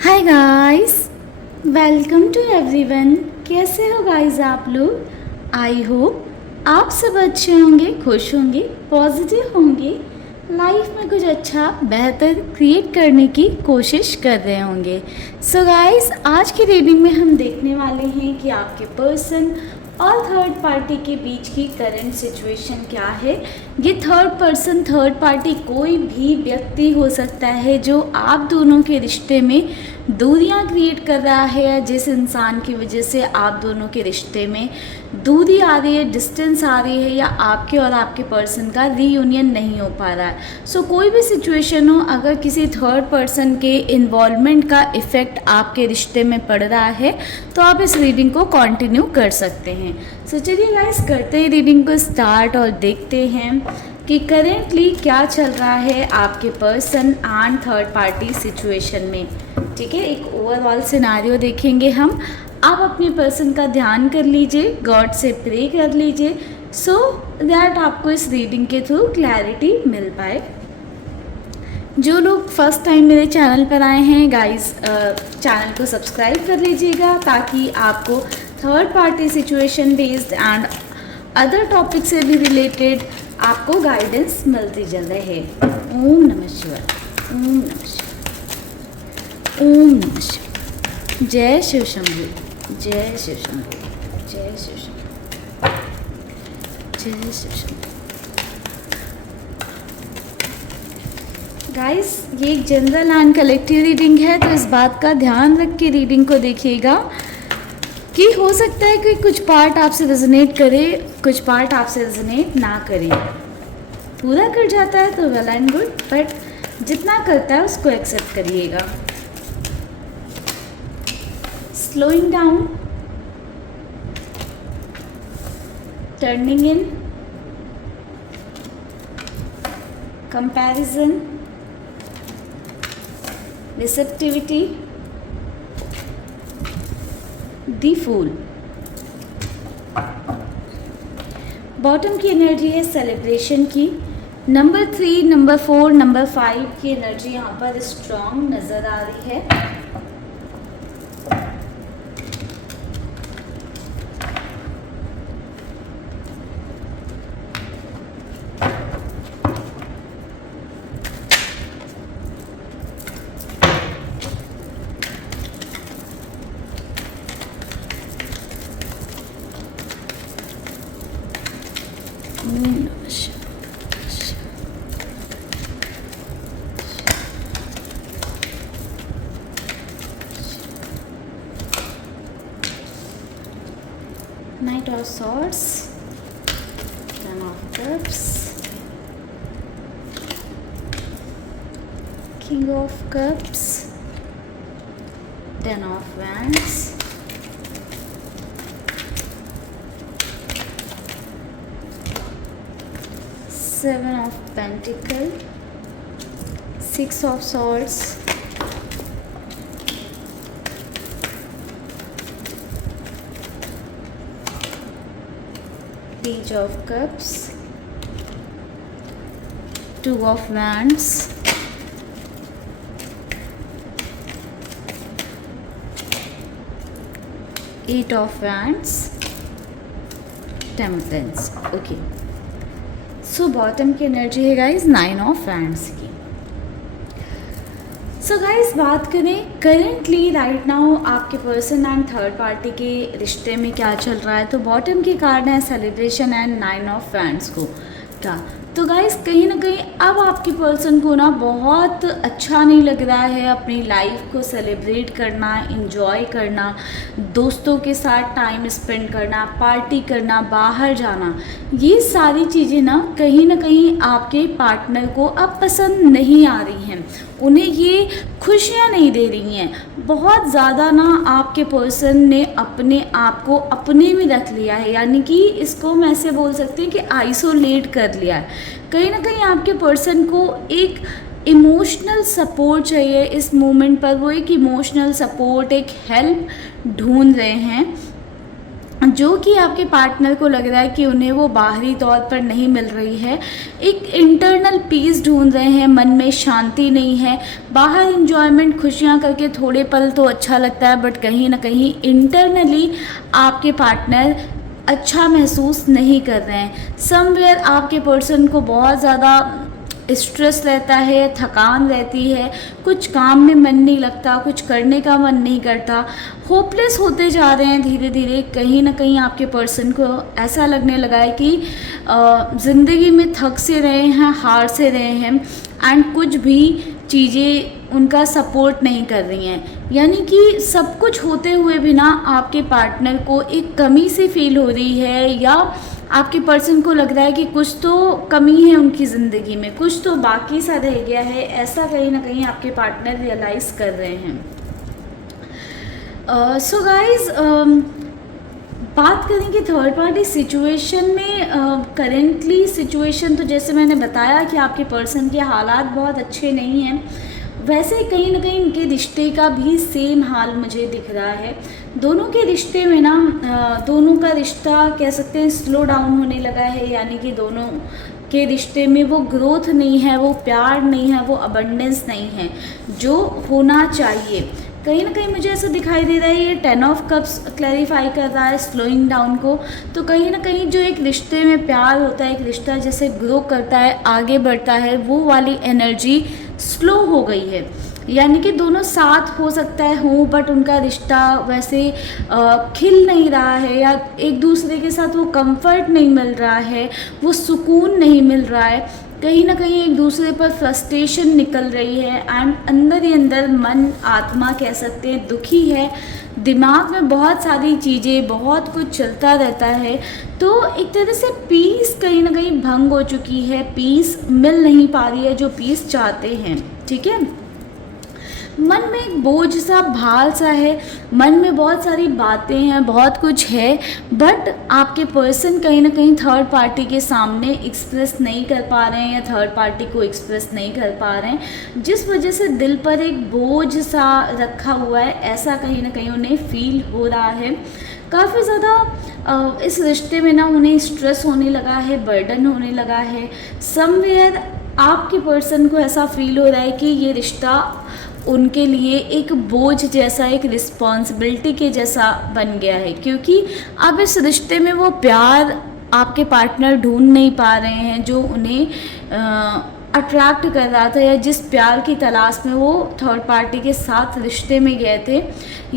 Hi guys, welcome to everyone. कैसे हो guys आप लोग? आई होप आप सब अच्छे होंगे, खुश होंगे, पॉजिटिव होंगे, लाइफ में कुछ अच्छा बेहतर क्रिएट करने की कोशिश कर रहे होंगे। सो गाइस, आज की रीडिंग में हम देखने वाले हैं कि आपके पर्सन और थर्ड पार्टी के बीच की करंट सिचुएशन क्या है। ये थर्ड पर्सन, थर्ड पार्टी कोई भी व्यक्ति हो सकता है जो आप दोनों के रिश्ते में दूरियां क्रिएट कर रहा है, या जिस इंसान की वजह से आप दोनों के रिश्ते में दूरी आ रही है, डिस्टेंस आ रही है, या आपके और आपके पर्सन का रीयूनियन नहीं हो पा रहा है। सो कोई भी सिचुएशन हो, अगर किसी थर्ड पर्सन के इन्वॉल्वमेंट का इफ़ेक्ट आपके रिश्ते में पड़ रहा है तो आप इस रीडिंग को कंटिन्यू कर सकते हैं। सो चलिए गाइस, करते हैं रीडिंग को स्टार्ट और देखते हैं कि करेंटली क्या चल रहा है आपके person and third party situation में। ठीक है, एक ओवरऑल सिनारियो देखेंगे हम। आप अपने पर्सन का ध्यान कर लीजिए, गॉड से प्रे कर लीजिए, सो दैट आपको इस रीडिंग के थ्रू क्लैरिटी मिल पाए। जो लोग फर्स्ट टाइम मेरे चैनल पर आए हैं गाइस, चैनल को सब्सक्राइब कर लीजिएगा ताकि आपको third party situation based and other topic से भी रिलेटेड आपको गाइडेंस मिलती चल रही है। ओम नमः शिवाय, ओम नमः शिवाय, ओम नमः शिवाय। जय शिव शंभू, जय शिव शंभू, जय शिव शंभू, जय शिव शंभू। गाइस, ये एक जनरल एंड कलेक्टिव रीडिंग है, तो इस बात का ध्यान रख के रीडिंग को देखिएगा कि हो सकता है कि कुछ पार्ट आपसे रेजोनेट करे, कुछ पार्ट आपसे रेजोनेट ना करे। पूरा कर जाता है तो वेल एंड गुड, बट जितना करता है उसको एक्सेप्ट करिएगा। Slowing down, turning in, comparison, receptivity, the fool. Bottom की एनर्जी है सेलिब्रेशन की। नंबर 3, नंबर 4, नंबर 5 की एनर्जी यहाँ पर स्ट्रॉन्ग नज़र आ रही है। Knight of Swords, Ten of Cups, King of Cups, Ten of Wands, Seven of Pentacles, Six of Swords, Page of Cups, Two of Wands, Eight of Wands, Temperance। Okay, so bottom की energy है guys 9 of Wands की। So guys, बात करें currently right now आपके person and third party के रिश्ते में क्या चल रहा है, तो बॉटम की कार्ड है सेलिब्रेशन एंड 9 ऑफ Wands को का। तो गाइस, कहीं ना कहीं अब आपके पर्सन को ना बहुत अच्छा नहीं लग रहा है अपनी लाइफ को सेलिब्रेट करना, इंजॉय करना, दोस्तों के साथ टाइम स्पेंड करना, पार्टी करना, बाहर जाना। ये सारी चीज़ें ना कहीं आपके पार्टनर को अब पसंद नहीं आ रही हैं, उन्हें ये खुशियाँ नहीं दे रही हैं। बहुत ज़्यादा ना आपके पर्सन ने अपने आप को अपने में रख लिया है, यानी कि इसको हम ऐसे बोल सकते हैं कि आइसोलेट कर लिया है। कहीं ना कहीं आपके पर्सन को एक इमोशनल सपोर्ट चाहिए इस मोमेंट पर। वो एक इमोशनल सपोर्ट, एक हेल्प ढूंढ रहे हैं जो कि आपके पार्टनर को लग रहा है कि उन्हें वो बाहरी तौर पर नहीं मिल रही है। एक इंटरनल पीस ढूंढ रहे हैं, मन में शांति नहीं है। बाहर इंजॉयमेंट खुशियाँ करके थोड़े पल तो अच्छा लगता है, बट कहीं ना कहीं इंटरनली आपके पार्टनर अच्छा महसूस नहीं कर रहे हैं। समवेयर आपके पर्सन को बहुत ज़्यादा स्ट्रेस रहता है, थकान रहती है, कुछ काम में मन नहीं लगता, कुछ करने का मन नहीं करता, होपलेस होते जा रहे हैं धीरे धीरे। कहीं ना कहीं आपके पर्सन को ऐसा लगने लगा है कि ज़िंदगी में थक से रहे हैं, हार से रहे हैं, एंड कुछ भी चीज़ें उनका सपोर्ट नहीं कर रही हैं। यानी कि सब कुछ होते हुए भी ना आपके पार्टनर को एक कमी सी फील हो रही है, या आपके पर्सन को लग रहा है कि कुछ तो कमी है उनकी ज़िंदगी में, कुछ तो बाकी सा रह गया है। ऐसा कहीं ना कहीं आपके पार्टनर रियलाइज़ कर रहे हैं। सो गाइज, बात करें कि थर्ड पार्टी सिचुएशन में करेंटली सिचुएशन तो जैसे मैंने बताया कि आपके पर्सन के हालात बहुत अच्छे नहीं हैं, वैसे ही कहीं ना कहीं इनके रिश्ते का भी सेम हाल मुझे दिख रहा है। दोनों के रिश्ते में ना दोनों का रिश्ता कह सकते हैं स्लो डाउन होने लगा है। यानी कि दोनों के रिश्ते में वो ग्रोथ नहीं है, वो प्यार नहीं है, वो अबंडेंस नहीं है जो होना चाहिए। कहीं ना कहीं मुझे ऐसा दिखाई दे रहा है, ये 10 ऑफ कप्स क्लैरिफाई कर रहा है स्लोइंग डाउन को। तो कहीं ना कहीं जो एक रिश्ते में प्यार होता है, एक रिश्ता जैसे ग्रो करता है, आगे बढ़ता है, वो वाली एनर्जी स्लो हो गई है। यानी कि दोनों साथ हो सकता है हो, बट उनका रिश्ता वैसे खिल नहीं रहा है, या एक दूसरे के साथ वो कंफर्ट नहीं मिल रहा है, वो सुकून नहीं मिल रहा है। कहीं ना कहीं एक दूसरे पर फ्रस्ट्रेशन निकल रही है, एंड अंदर ही अंदर मन, आत्मा कह सकते हैं, दुखी है। दिमाग में बहुत सारी चीज़ें, बहुत कुछ चलता रहता है। तो एक तरह से पीस कहीं ना कहीं भंग हो चुकी है, पीस मिल नहीं पा रही है जो पीस चाहते हैं। ठीक है, मन में एक बोझ सा, भार सा है, मन में बहुत सारी बातें हैं, बहुत कुछ है, बट आपके पर्सन कहीं ना कहीं थर्ड पार्टी के सामने एक्सप्रेस नहीं कर पा रहे हैं, या थर्ड पार्टी को एक्सप्रेस नहीं कर पा रहे हैं, जिस वजह से दिल पर एक बोझ सा रखा हुआ है। ऐसा कहीं ना कहीं उन्हें फील हो रहा है। काफ़ी ज़्यादा इस रिश्ते में ना उन्हें स्ट्रेस होने लगा है, बर्डन होने लगा है। समवेयर आपके पर्सन को ऐसा फील हो रहा है कि ये रिश्ता उनके लिए एक बोझ जैसा, एक रिस्पॉन्सिबिलिटी के जैसा बन गया है, क्योंकि अब इस रिश्ते में वो प्यार आपके पार्टनर ढूंढ नहीं पा रहे हैं जो उन्हें अट्रैक्ट कर रहा था, या जिस प्यार की तलाश में वो थर्ड पार्टी के साथ रिश्ते में गए थे।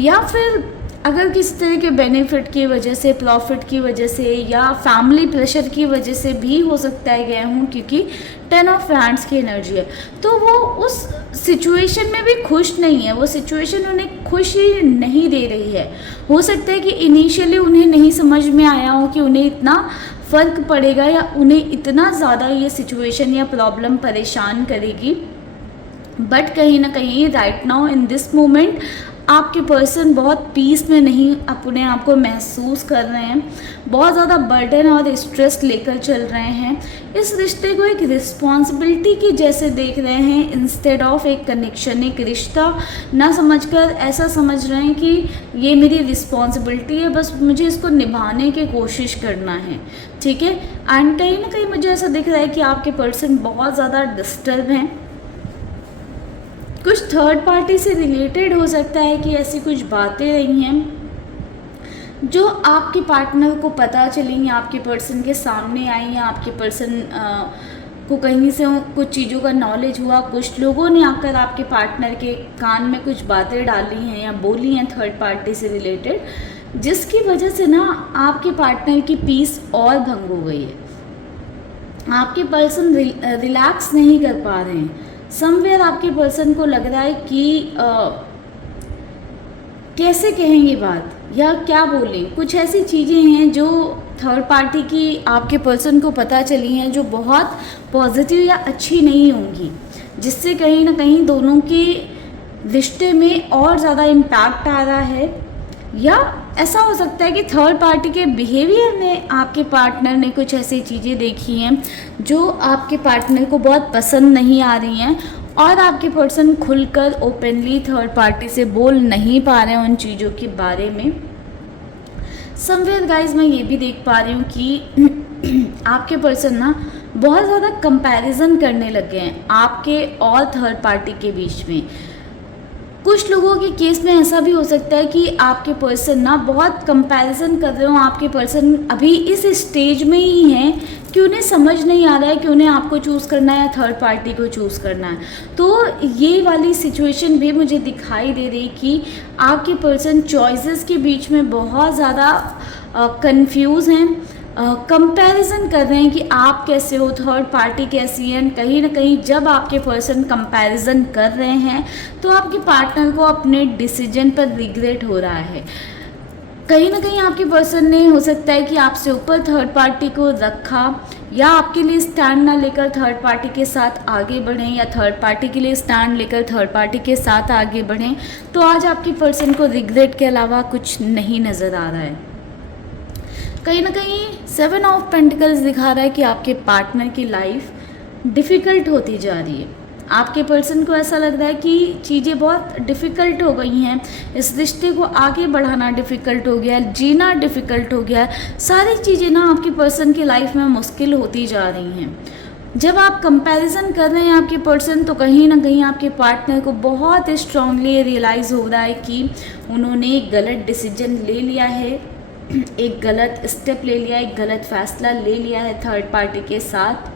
या फिर अगर किसी तरह के बेनिफिट की वजह से, प्रॉफिट की वजह से, या फैमिली प्रेशर की वजह से भी हो सकता है गए हूँ, क्योंकि 10 ऑफ हैंड्स की एनर्जी है। तो वो उस सिचुएशन में भी खुश नहीं है, वो सिचुएशन उन्हें खुशी नहीं दे रही है। हो सकता है कि इनिशियली उन्हें नहीं समझ में आया हो कि उन्हें इतना फ़र्क पड़ेगा, या उन्हें इतना ज़्यादा ये सिचुएशन या प्रॉब्लम परेशान करेगी, बट कहीं ना कहीं right now in this moment आपके पर्सन बहुत पीस में नहीं अपने आप को महसूस कर रहे हैं, बहुत ज़्यादा बर्डन और स्ट्रेस लेकर चल रहे हैं। इस रिश्ते को एक रिस्पॉन्सिबिलिटी की जैसे देख रहे हैं, इंस्टेड ऑफ एक कनेक्शन, एक रिश्ता ना समझकर ऐसा समझ रहे हैं कि ये मेरी रिस्पॉन्सिबिलिटी है, बस मुझे इसको निभाने की कोशिश करना है। ठीक है, एंड कहीं ना कहीं मुझे ऐसा दिख रहा है कि आपके पर्सन बहुत ज़्यादा डिस्टर्ब हैं। कुछ थर्ड पार्टी से रिलेटेड हो सकता है कि ऐसी कुछ बातें रही हैं जो आपके पार्टनर को पता चली, आपके पर्सन के सामने आई, या आपके पर्सन को कहीं से कुछ चीज़ों का नॉलेज हुआ, कुछ लोगों ने आकर आपके पार्टनर के कान में कुछ बातें डाली हैं या बोली हैं थर्ड पार्टी से रिलेटेड, जिसकी वजह से ना आपके पार्टनर की पीस और भंग हो गई है। आपके पर्सन रिलैक्स नहीं कर पा रहे हैं। समवेयर आपके पर्सन को लग रहा है कि कैसे कहेंगे बात, या क्या बोलें। कुछ ऐसी चीज़ें हैं जो थर्ड पार्टी की आपके पर्सन को पता चली हैं जो बहुत पॉजिटिव या अच्छी नहीं होंगी, जिससे कहीं ना कहीं दोनों के रिश्ते में और ज़्यादा इम्पैक्ट आ रहा है। या ऐसा हो सकता है कि थर्ड पार्टी के बिहेवियर में आपके पार्टनर ने कुछ ऐसी चीज़ें देखी हैं जो आपके पार्टनर को बहुत पसंद नहीं आ रही हैं, और आपके पर्सन खुलकर ओपनली थर्ड पार्टी से बोल नहीं पा रहे हैं उन चीज़ों के बारे में। समवेयर गाइज मैं ये भी देख पा रही हूँ कि आपके पर्सन ना बहुत ज़्यादा कंपैरिजन करने लग गए हैं आपके और थर्ड पार्टी के बीच में। कुछ लोगों के केस में ऐसा भी हो सकता है कि आपके पर्सन ना बहुत कंपैरिजन कर रहे हो। आपके पर्सन अभी इस स्टेज में ही हैं कि उन्हें समझ नहीं आ रहा है कि उन्हें आपको चूज़ करना है या थर्ड पार्टी को चूज़ करना है। तो ये वाली सिचुएशन भी मुझे दिखाई दे रही कि आपके पर्सन चॉइसेस के बीच में बहुत ज़्यादा कंफ्यूज हैं, कंपैरिजन कर रहे हैं कि आप कैसे हो, थर्ड पार्टी कैसी है। कहीं ना कहीं जब आपके पर्सन कंपैरिजन कर रहे हैं तो आपके पार्टनर को अपने डिसीजन पर रिग्रेट हो रहा है। कहीं ना कहीं आपके पर्सन ने हो सकता है कि आपसे ऊपर थर्ड पार्टी को रखा, या आपके लिए स्टैंड ना लेकर थर्ड पार्टी के साथ आगे बढ़ें, या थर्ड पार्टी के लिए स्टैंड लेकर थर्ड पार्टी के साथ आगे बढ़ें। तो आज आपके पर्सन को रिग्रेट के अलावा कुछ नहीं नज़र आ रहा है। कहीं ना कहीं 7 ऑफ पेंटिकल्स दिखा रहा है कि आपके पार्टनर की लाइफ डिफ़िकल्ट होती जा रही है। आपके पर्सन को ऐसा लग रहा है कि चीज़ें बहुत डिफ़िकल्ट हो गई हैं, इस रिश्ते को आगे बढ़ाना डिफ़िकल्ट हो गया है, जीना डिफ़िकल्ट हो गया है। सारी चीज़ें ना आपके पर्सन की लाइफ में मुश्किल होती जा रही हैं। जब आप कंपैरिजन कर रहे हैं आपके पर्सन, तो कहीं ना कहीं आपके पार्टनर को बहुत स्ट्रांगली रियलाइज़ हो रहा है कि उन्होंने एक गलत डिसीजन ले लिया है, एक गलत स्टेप ले लिया, एक गलत फैसला ले लिया है थर्ड पार्टी के साथ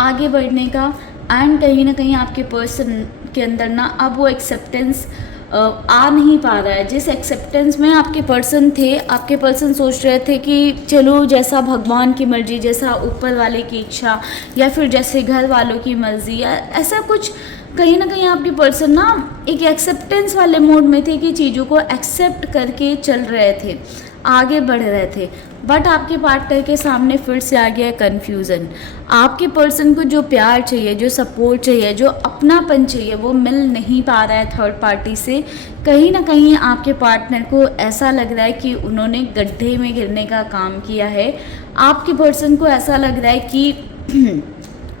आगे बढ़ने का। एंड कहीं ना कहीं आपके पर्सन के अंदर ना अब वो एक्सेप्टेंस आ नहीं पा रहा है। जिस एक्सेप्टेंस में आपके पर्सन थे, आपके पर्सन सोच रहे थे कि चलो जैसा भगवान की मर्जी, जैसा ऊपर वाले की इच्छा, या फिर जैसे घर वालों की मर्जी, या ऐसा कुछ। कहीं ना कहीं आपके पर्सन ना एक एक्सेप्टेंस वाले मोड में थे कि चीज़ों को एक्सेप्ट करके चल रहे थे, आगे बढ़ रहे थे। बट आपके पार्टनर के सामने फिर से आ गया कन्फ्यूज़न। आपके पर्सन को जो प्यार चाहिए, जो सपोर्ट चाहिए, जो अपनापन चाहिए, वो मिल नहीं पा रहा है थर्ड पार्टी से। कहीं ना कहीं आपके पार्टनर को ऐसा लग रहा है कि उन्होंने गड्ढे में गिरने का काम किया है। आपके पर्सन को ऐसा लग रहा है कि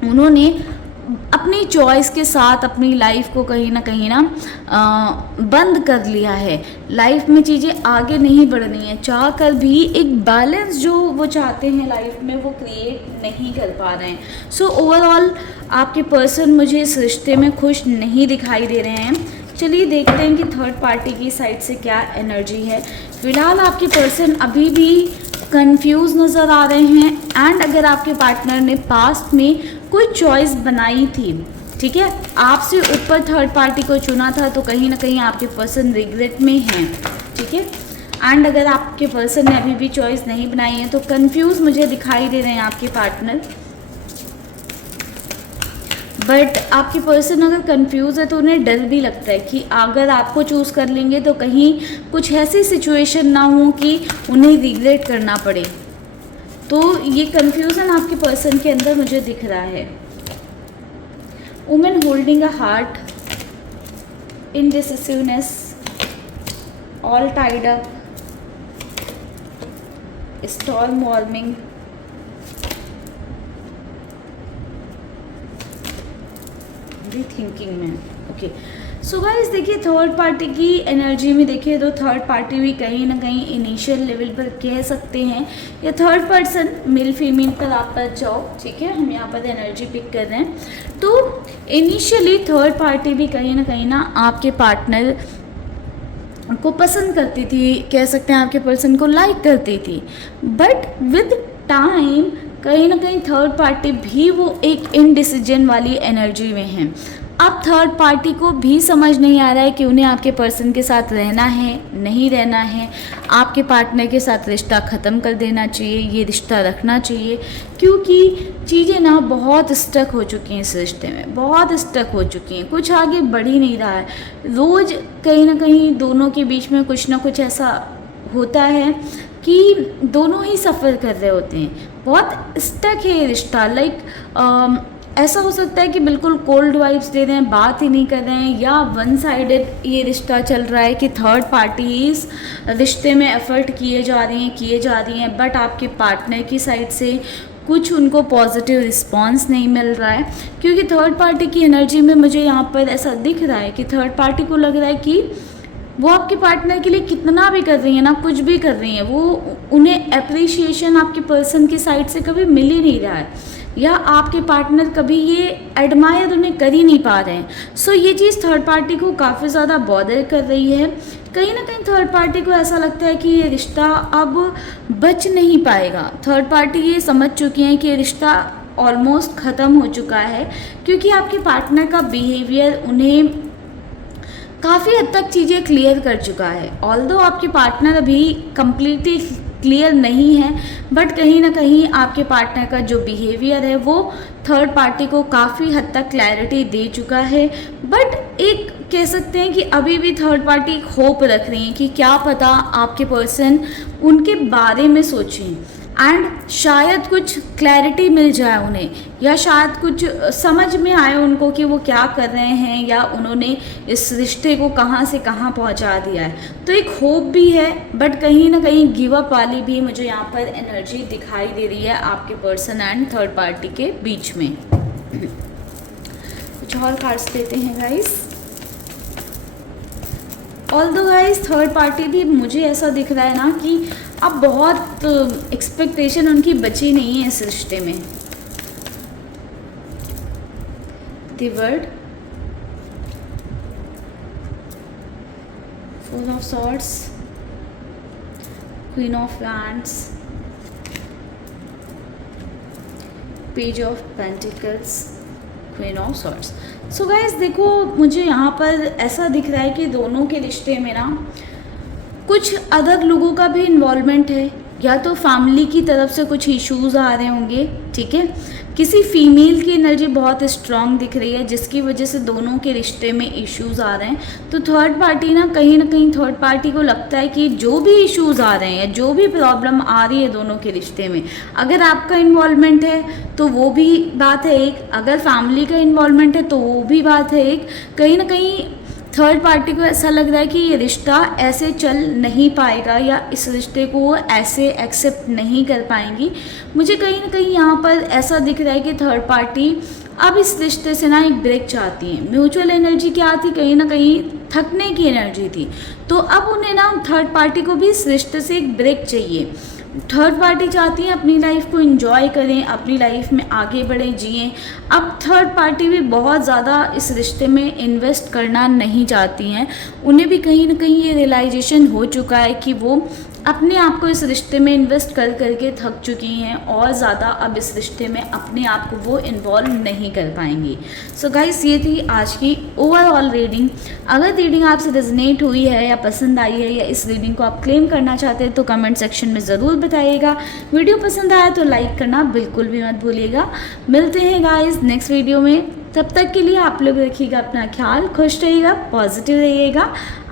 उन्होंने अपनी चॉइस के साथ अपनी लाइफ को कहीं ना बंद कर लिया है। लाइफ में चीज़ें आगे नहीं बढ़ रही हैं, चाह कर भी एक बैलेंस जो वो चाहते हैं लाइफ में वो क्रिएट नहीं कर पा रहे हैं। सो ओवरऑल आपके पर्सन मुझे इस रिश्ते में खुश नहीं दिखाई दे रहे हैं। चलिए देखते हैं कि थर्ड पार्टी की साइड से क्या एनर्जी है। फिलहाल आपके पर्सन अभी भी कंफ्यूज नज़र आ रहे हैं। एंड अगर आपके पार्टनर ने पास्ट में कोई चॉइस बनाई थी, ठीक है, आपसे ऊपर थर्ड पार्टी को चुना था, तो कहीं ना कहीं आपके पर्सन रिग्रेट में हैं, ठीक है। एंड अगर आपके पर्सन ने अभी भी चॉइस नहीं बनाई है तो कंफ्यूज मुझे दिखाई दे रहे हैं आपके पार्टनर। बट आपके पर्सन अगर कंफ्यूज है तो उन्हें डर भी लगता है कि अगर आपको चूज़ कर लेंगे तो कहीं कुछ ऐसी सिचुएशन ना हो कि उन्हें रिग्रेट करना पड़े। तो ये कंफ्यूजन आपके पर्सन के अंदर मुझे दिख रहा है। Women holding a heart, indecisiveness, all tied up, storm warming, thinking में। ओके, सो गाइस देखिए थर्ड पार्टी की एनर्जी में देखिए तो थर्ड पार्टी भी कहीं ना कहीं इनिशियल लेवल पर कह सकते हैं, या थर्ड पर्सन मेल फीमेल पर आप पर जाओ, ठीक है, हम यहाँ पर एनर्जी पिक कर रहे हैं। तो इनिशियली थर्ड पार्टी भी कहीं ना आपके पार्टनर को पसंद करती थी, कह सकते हैं आपके पर्सन को लाइक करती थी। बट विद टाइम कहीं ना कहीं थर्ड पार्टी भी वो एक इनडिसीजन वाली एनर्जी में है। अब थर्ड पार्टी को भी समझ नहीं आ रहा है कि उन्हें आपके पर्सन के साथ रहना है, नहीं रहना है, आपके पार्टनर के साथ रिश्ता ख़त्म कर देना चाहिए, ये रिश्ता रखना चाहिए, क्योंकि चीज़ें ना बहुत स्टक हो चुकी हैं इस रिश्ते में, बहुत स्टक हो चुकी हैं, कुछ आगे बढ़ ही नहीं रहा है। रोज़ कहीं ना कहीं दोनों के बीच में कुछ ना कुछ ऐसा होता है कि दोनों ही सफ़र कर रहे होते हैं, बहुत स्टक है ये रिश्ता। ऐसा हो सकता है कि बिल्कुल कोल्ड वाइब्स दे रहे हैं, बात ही नहीं कर रहे हैं, या वन साइडेड ये रिश्ता चल रहा है कि थर्ड पार्टी इस रिश्ते में एफर्ट किए जा रही हैं, बट आपके पार्टनर की साइड से कुछ उनको पॉजिटिव रिस्पांस नहीं मिल रहा है। क्योंकि थर्ड पार्टी की एनर्जी में मुझे यहाँ पर ऐसा दिख रहा है कि थर्ड पार्टी को लग रहा है कि वो आपके पार्टनर के लिए कितना भी कर रही है ना, कुछ भी कर रही है, वो उन्हें अप्रिशिएशन आपके पर्सन की साइड से कभी मिल ही नहीं रहा है, या आपके पार्टनर कभी ये एडमायर उन्हें कर ही नहीं पा रहे हैं। सो ये चीज़ थर्ड पार्टी को काफ़ी ज़्यादा बॉदर कर रही है। कहीं ना कहीं थर्ड पार्टी को ऐसा लगता है कि ये रिश्ता अब बच नहीं पाएगा। थर्ड पार्टी ये समझ चुकी है कि ये रिश्ता ऑलमोस्ट ख़त्म हो चुका है, क्योंकि आपके पार्टनर का बिहेवियर उन्हें काफ़ी हद तक चीज़ें क्लियर कर चुका है। ऑल्दो आपके पार्टनर अभी कंप्लीटली क्लियर नहीं है, बट कहीं ना कहीं आपके पार्टनर का जो बिहेवियर है वो थर्ड पार्टी को काफ़ी हद तक क्लैरिटी दे चुका है। बट एक कह सकते हैं कि अभी भी थर्ड पार्टी होप रख रही है कि क्या पता आपके पर्सन उनके बारे में सोचें एंड शायद कुछ क्लैरिटी मिल जाए उन्हें, या शायद कुछ समझ में आए उनको कि वो क्या कर रहे हैं, या उन्होंने इस रिश्ते को कहाँ से कहाँ पहुँचा दिया है। तो एक होप भी है, बट कहीं ना कहीं गिव अप वाली भी मुझे यहाँ पर एनर्जी दिखाई दे रही है आपके पर्सन एंड थर्ड पार्टी के बीच में। कुछ और कार्ड्स लेते हैं guys. Although guys third party भी मुझे ऐसा दिख रहा है ना कि अब बहुत एक्सपेक्टेशन उनकी बची नहीं है इस रिश्ते में। The word, four of swords, queen of wands, page of pentacles, queen of swords. So guys देखो, मुझे यहाँ पर ऐसा दिख रहा है कि दोनों के रिश्ते में ना कुछ अदर लोगों का भी इन्वॉल्वमेंट है, या तो फैमिली की तरफ से कुछ इश्यूज़ आ रहे होंगे, ठीक है। किसी फीमेल की एनर्जी बहुत स्ट्रांग दिख रही है जिसकी वजह से दोनों के रिश्ते में इश्यूज़ आ रहे हैं। तो थर्ड पार्टी ना कहीं थर्ड पार्टी को लगता है कि जो भी इश्यूज़ आ रहे हैं, जो भी प्रॉब्लम आ रही है दोनों के रिश्ते में, अगर आपका इन्वॉल्वमेंट है तो वो भी बात है एक, अगर फैमिली का इन्वॉल्वमेंट है तो वो भी बात है एक। कहीं ना कहीं थर्ड पार्टी को ऐसा लग रहा है कि ये रिश्ता ऐसे चल नहीं पाएगा, या इस रिश्ते को वो ऐसे एक्सेप्ट नहीं कर पाएंगी। मुझे कहीं ना कहीं यहाँ पर ऐसा दिख रहा है कि थर्ड पार्टी अब इस रिश्ते से ना एक ब्रेक चाहती है। म्यूचुअल एनर्जी क्या थी, कहीं ना कहीं थकने की एनर्जी थी, तो अब उन्हें ना थर्ड पार्टी को भी इस रिश्ते से एक ब्रेक चाहिए। थर्ड पार्टी चाहती है अपनी लाइफ को एंजॉय करें, अपनी लाइफ में आगे बढ़ें, जिएं। अब थर्ड पार्टी भी बहुत ज़्यादा इस रिश्ते में इन्वेस्ट करना नहीं चाहती हैं। उन्हें भी कहीं ना कहीं ये रियलाइजेशन हो चुका है कि वो अपने आप को इस रिश्ते में इन्वेस्ट कर करके थक चुकी हैं, और ज़्यादा अब इस रिश्ते में अपने आप को वो इन्वॉल्व नहीं कर पाएंगी। सो गाइस, ये थी आज की ओवरऑल रीडिंग। अगर रीडिंग आपसे रेजोनेट हुई है या पसंद आई है, या इस रीडिंग को आप क्लेम करना चाहते हैं, तो कमेंट सेक्शन में ज़रूर बताइएगा। वीडियो पसंद आया तो लाइक करना बिल्कुल भी मत भूलिएगा। मिलते हैं गाइस नेक्स्ट वीडियो में, तब तक के लिए आप लोग रखिएगा अपना ख्याल, खुश रहिएगा, पॉजिटिव रहिएगा,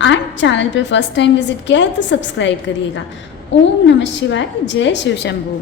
एंड चैनल पे फर्स्ट टाइम विजिट किया है तो सब्सक्राइब करिएगा। ओम नमः शिवाय, जय शिव शंभू।